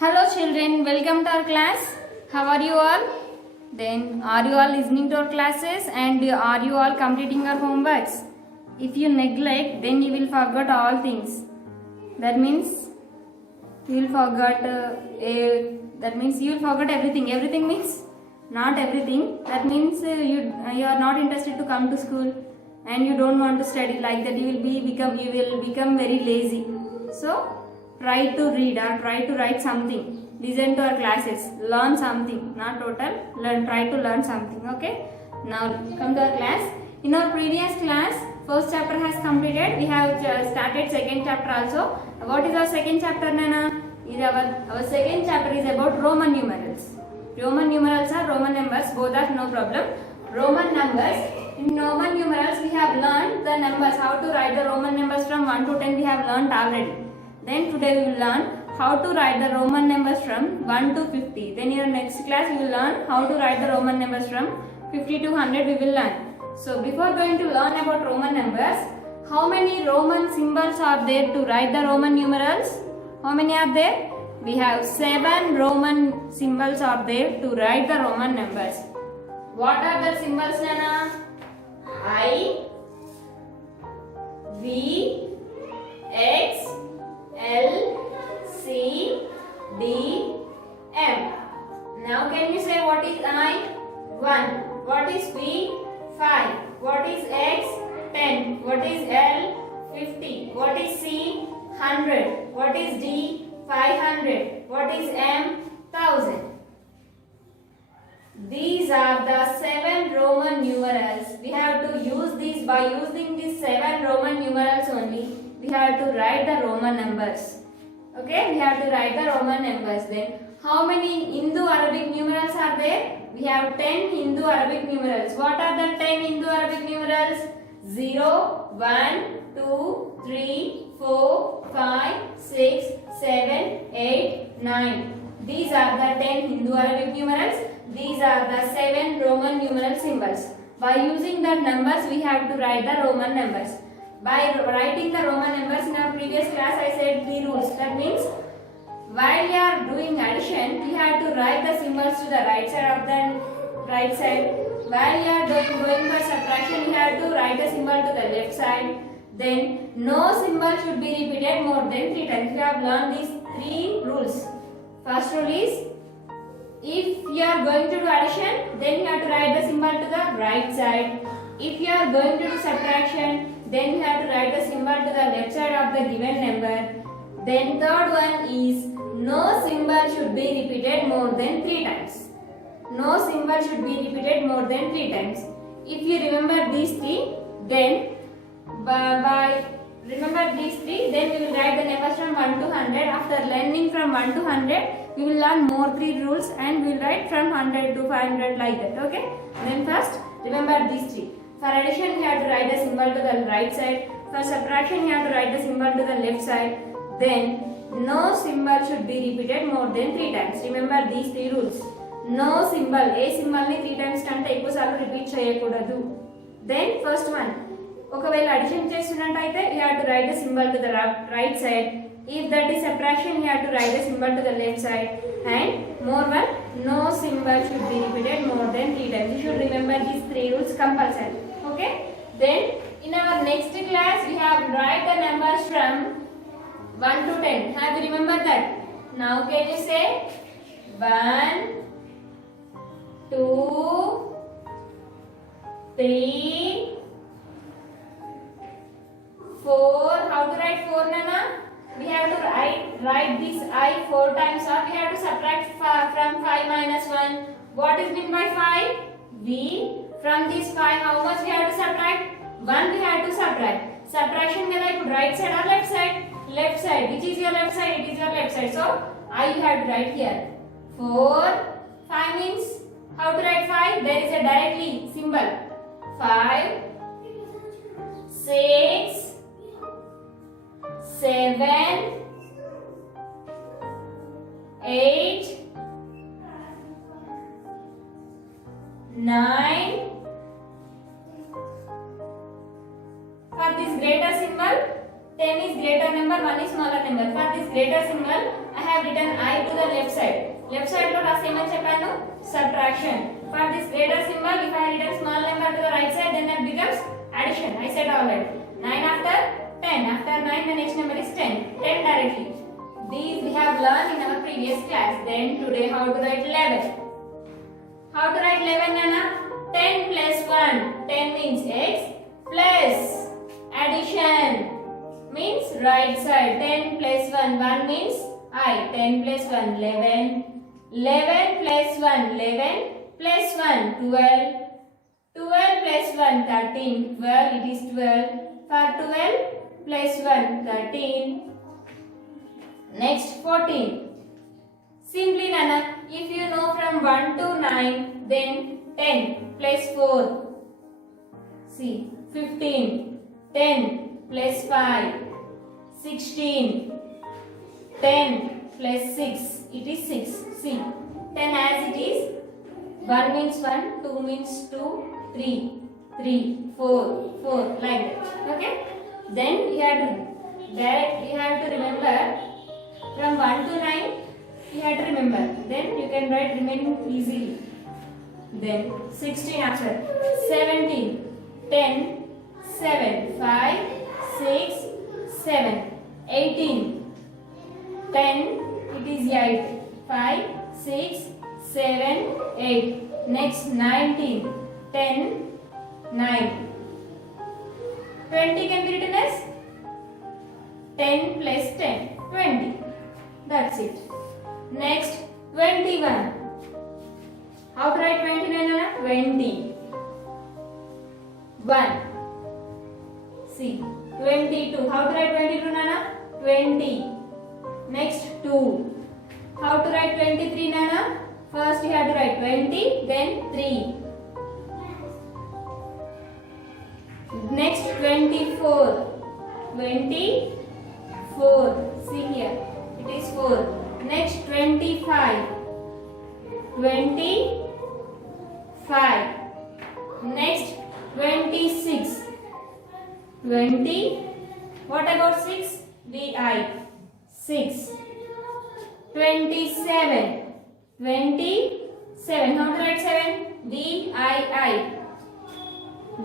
Hello children, welcome to our class. How are you all? Then are you all listening to our classes and are you all completing your homeworks? If you neglect, then you will forget all things. That means you will forget you will forget everything. Everything means not everything. That means you are not interested to come to school and you don't want to study. Like that you will become very lazy. So try to read or try to write something. Listen to our classes. Learn something. Not total. Try to learn something. Okay. Now come to our class. In our previous class, first chapter has completed. We have started second chapter also. What is our second chapter, Nana? Our second chapter is about Roman numerals. Roman numerals are Roman numbers. Both are no problem. Roman numbers. In Roman numerals, we have learned the numbers. How to write the Roman numbers from 1 to 10 we have learned already. Then today we will learn how to write the Roman numbers from 1 to 50. Then in our next class we will learn how to write the Roman numbers from 50 to 100 we will learn. So before going to learn about Roman numbers, how many Roman symbols are there to write the Roman numerals? How many are there? We have 7 Roman symbols are there to write the Roman numbers. What are the symbols, Nana? I, V, X, L, C, D, M. Now can you say what is I? 1. What is V? 5. What is X? 10. What is L? 50. What is C? 100. What is D? 500. What is M? 1000. These are the 7 Roman numerals. We have to use these. By using these 7 Roman numerals only, we have to write the Roman numbers. Okay, we have to write the Roman numbers. Then how many Hindu-Arabic numerals are there? We have 10 Hindu-Arabic numerals. What are the 10 Hindu-Arabic numerals? 0, 1, 2, 3, 4, 5, 6, 7, 8, 9. These are the 10 Hindu-Arabic numerals. These are the 7 Roman numeral symbols. By using that numbers, we have to write the Roman numbers. By writing the Roman numbers in our previous class, I said 3 rules. That means while you are doing addition, you have to write the symbols to the right side of the right side. While you are going for subtraction, you have to write the symbol to the left side. Then no symbol should be repeated more than 3 times. You have learned these 3 rules. First rule is, if you are going to do addition, then you have to write the symbol to the right side. If you are going to do subtraction, then you have to write the symbol to the left side of the given number. Then third one is, no symbol should be repeated more than 3 times. No symbol should be repeated more than 3 times. If you remember these 3, then remember these 3, then we will write the numbers from 1 to 100. After learning from 1 to 100, we will learn more 3 rules and we will write from 100 to 500 like that. Okay? Then first, remember these 3. For addition, you have to write the symbol to the right side. For subtraction, you have to write the symbol to the left side. Then, no symbol should be repeated more than 3 times. Remember these 3 rules. No symbol, a symbol ni 3 times కంటే ఎక్కువ సార్లు repeat చేయకూడదు. Then first one, ఒకవేళ addition చేస్తున్నట్టయితే you have to write the symbol to the right side. If that is subtraction, you have to write the symbol to the left side. And more one, no symbol should be repeated more than 3 times. You should remember these 3 rules compulsory. Okay? Then in our next class, we have write the numbers from 1 to 10. Have you remember that? Now can you say 1, 2, 3, 4. How to write 4, Nana? We have to write this I 4 times, or we have to subtract from 5 minus 1. What is meant by 5? V. From this 5, how much we have to subtract? 1 we have to subtract. Subtraction kada ipudu right side or left side? Left side. Which is your left side? It is your left side. So I you have to write here. 4. 5 means, how to write 5? There is a directly symbol. 5, 6, 7, 8, 9. For this greater symbol, 10 is greater number, 1 is smaller number. For this greater symbol, I have have written I to the left side. Left side lo rasemani cheppanu subtraction. For this greater symbol, if I written small number to the right side, then that becomes addition. I said already. 9 after 10. After 9, the next number is 10. 10 directly. These we have learned in our previous class. Then today how to write 11. How to write 11, Nana? 10 plus 1. 10 means x plus addition means right side. 10 plus 1. 1 means I. 10 plus 1. 11. 11 plus 1. 11 plus 1. 12. 12 plus 1. 13. 12. It is 12. For 12 plus 1. 13. Next 14. Simply, Nana, if you know from 1 to 9, then 10 plus 4. See, 15. 10 plus 5. 16. 10 plus 6. It is 6. See, 10 as it is. 1 means 1, 2 means 2, 3, 3, 4, 4, like that. Okay? Then you have to remember from 1 to 9, you have to remember. Then you can write remaining easily. Then 16 after 17, 10, 7, 5, 6, 7, 18, 10, it is 8, 5, 6, 7, 8. Next 19, 10, 9. 20 can be written as 10 plus 10, 20. That's it. Next 21. How to write 29, Nana? 20. 1. See, 22. How to write 22, Nana? 20. Next 2. How to write 23, Nana? First you have to write 20, then 3. Next 24. 24. See here. It is 4. Next 25. 25. Next 26. 20. What about 6? VI. 6. 27. 27. How to write 7? VII.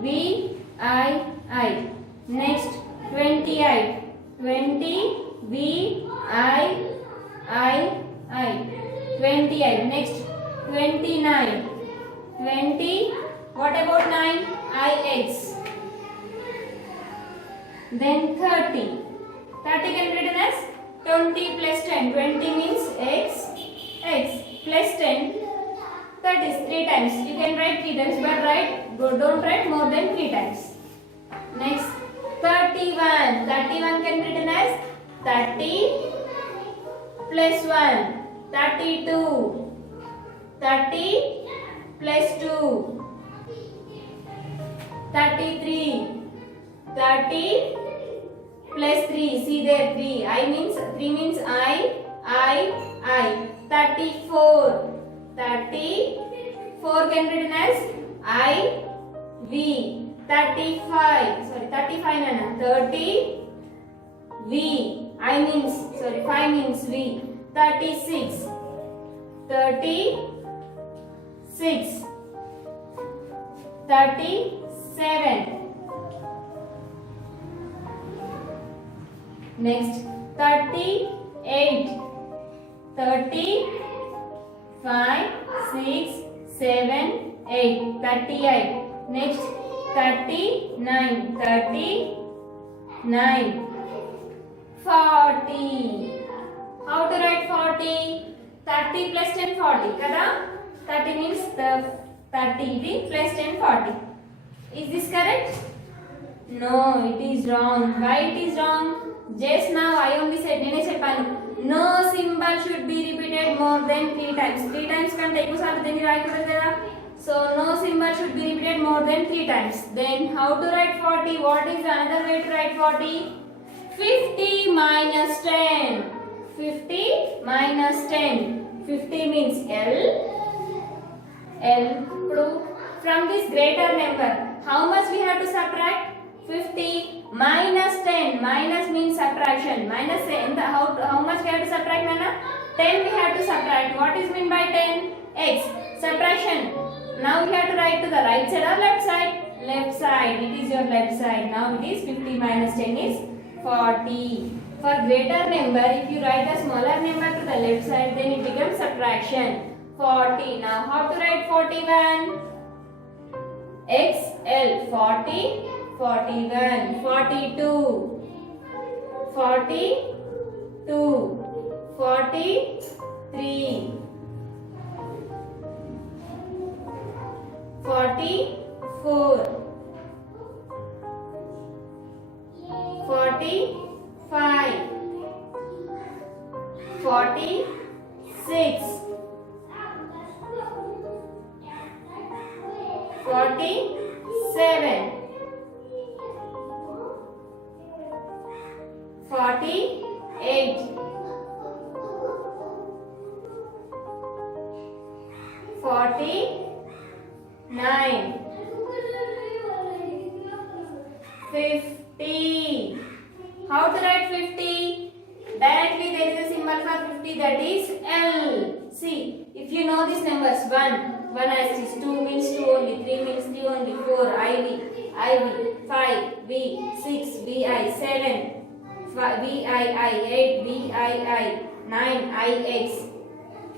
VII. Next 28. 20. VIII. 28. Next 29. 20. What about 9? IX. Then 30. 30 can be written as 20 plus 10. 20 means x. X plus 10. That is 3 times. You can write 3 times, but don't write more than 3 times. Next 31. 31 can be written as 30 plus 1. 32. 30 plus 2. 33. 30 plus 3. See there 3. 3 means I. 34. 34 can be written as I. V. 35. Sorry, 35 Nana. 30. V. 5 means V. 36. 36. 37. Next 38. 35, 6, 7, 8. 38. Next 39. 39. 40. How to write 40? 30 plus 10, 40. Kada? 30 means the 30 plus 10, 40. Is this correct? No, it is wrong. Why it is wrong? Just now I only said, no symbol should be repeated more than 3 times. 3 times kante ekku sarlu deni raayakudadu kada. So no symbol should be repeated more than 3 times. Then how to write 40? What is another way to write 40? 50 minus 10. 50 minus 10. 50 means L. From this greater number, how much we have to subtract? 50 minus 10. Minus means subtraction. Minus 10. How much we have to subtract, Nana? 10 we have to subtract. What is meant by 10? X. Subtraction. Now we have to write to the right side or left side? Left side. It is your left side. Now it is 50 minus 10 is 40. For greater number, if you write a smaller number to the left side, then it becomes subtraction. 40. Now how to write 41? XL 40, 41, 42, 42, 43, 44, 45, 46, 47, 48, 49, 50. How to write 50? Directly there is a symbol for 50, that is L. See, if you know these numbers, 1 asterisk, 2 means 2 only, 3 means 3 only, 4 IV, 5 V, 6 VI, 7 VII, 8 VII, 9 IX,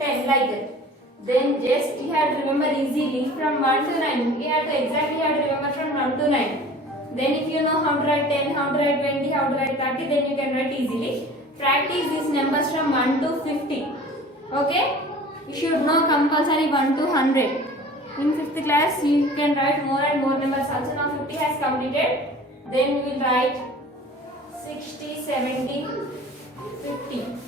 10 like that. Then just you have to remember easily from 1 to 9. You have to exactly remember from 1 to 9. Then if you know how to write 10, how to write 20, how to write 30, then you can write easily. Practice these numbers from 1 to 50. Okay? You should know compulsory 1 to 100. In 5th class, you can write more and more numbers also. Now 50 has completed. Then we will write 60, 70, 50.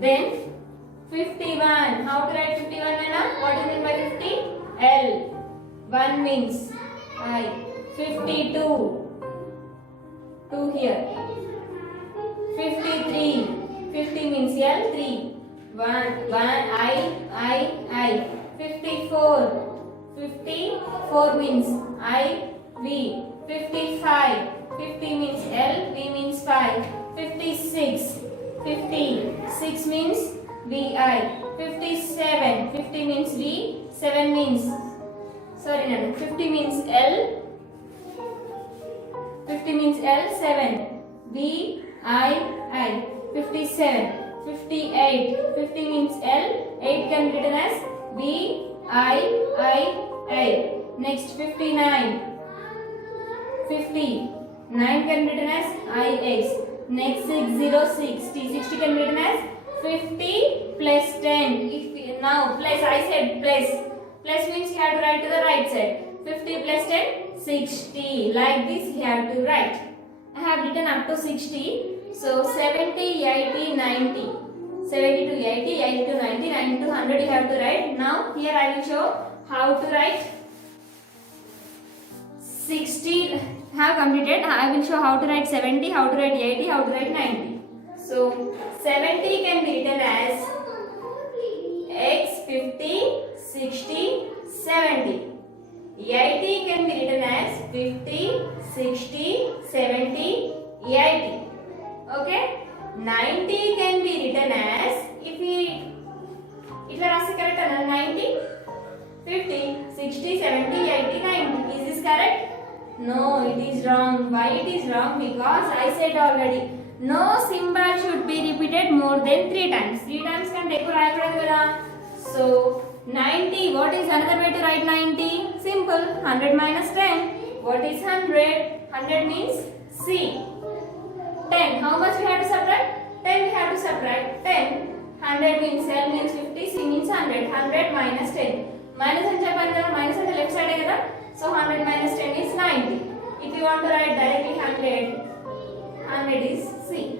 Then 51. How to write 51, Nana? What is meant by 50? L. 1 means I. 52. 2 here. 53. 50 means L. 3. 1 I. 54. 54 means I. V. 55. 50 means L. V means 5. 56. 56 means VI. 57. 50 means V. 7 means, sorry, no, 50 means L. 50 means L. 7. VII. 57. 58. 50 means L. 8 can be written as VII. Next 59. 50. 9 can be written as IX. Next 60. 60 can be written as 50 plus 10. If now plus, I said plus. Plus means you have to write to the right side. 50 plus 10, 60. Like this you have to write. I have written up to 60. So 70, 80, 90. 70 to 80, 80 to 90, 90 to 100 you have to write. Now here I will show how to write 60. Have completed. I will show how to write 70, how to write 80, how to write 90. So 70 can be written as X 50, 60, 70. 80 can be written as 50, 60, 70, 80. Okay? 90 can be written as, if we, itla rasi correct ana 90, 50, 60, 70, 80, 90. Is this correct? No, it is wrong. Why it is wrong? Because I said already, no symbol should be repeated more than 3 times. 3 times can take a. So 90, what is another way to write 90? Simple. 100 minus 10. What is 100? 100 means C. 10. How much we have to subtract? 10 we have to subtract. 10. 100 means L means 50, C means 100. 100 minus 10. Minus and minus on the left side. So 100 minus 10 is 90. If you want to write directly 100, 100 is C.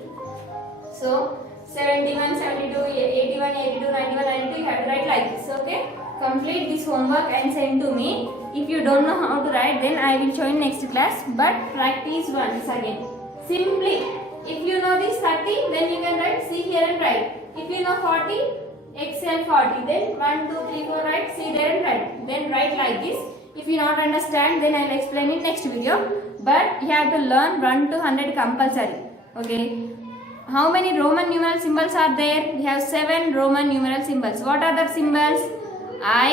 So 71, 72, 81, 82, 91, 92, you have to write like this. Okay? Complete this homework and send to me. If you don't know how to write, then I will show in next class. But practice once again. Simply, if you know this 30, then you can write C here and write. If you know 40, XL 40, then 1, 2, 3, 4, write C there and write. Then write like this. If you not understand, then I will explain in next video. but you have to learn 1 to 100 compulsory. Okay. How many Roman numeral symbols are there? We have 7 Roman numeral symbols. What are the symbols? I,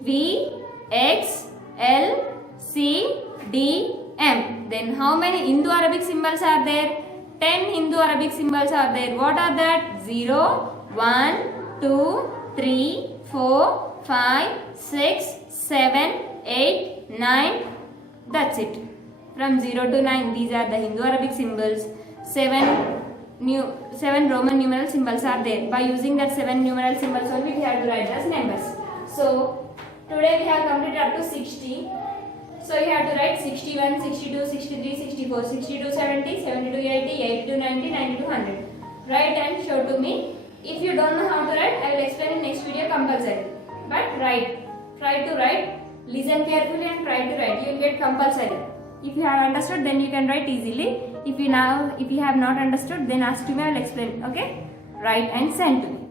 V, X, L, C, D, M. Then how many Hindu Arabic symbols are there? 10 Hindu Arabic symbols are there. What are that? 0, 1, 2, 3, 4, 5, 6, 7, 8, 9. That's it. From 0 to 9, these are the Hindu Arabic symbols. 7 Roman numeral symbols are there. By using that 7 numeral symbols only, we have to write as numbers. So today we have completed up to 60. So you have to write 61, 62, 63, 64, 62, 70, 72, 80, 82, 90, 92, 100. Write and show to me. If you don't know how to write, I will explain in next video compulsory. But write. Try to write. Listen carefully and try to write. You will get compulsory. If you have understood, then you can write easily. If you have not understood, then ask to me, I will explain. Okay? Write and send to me.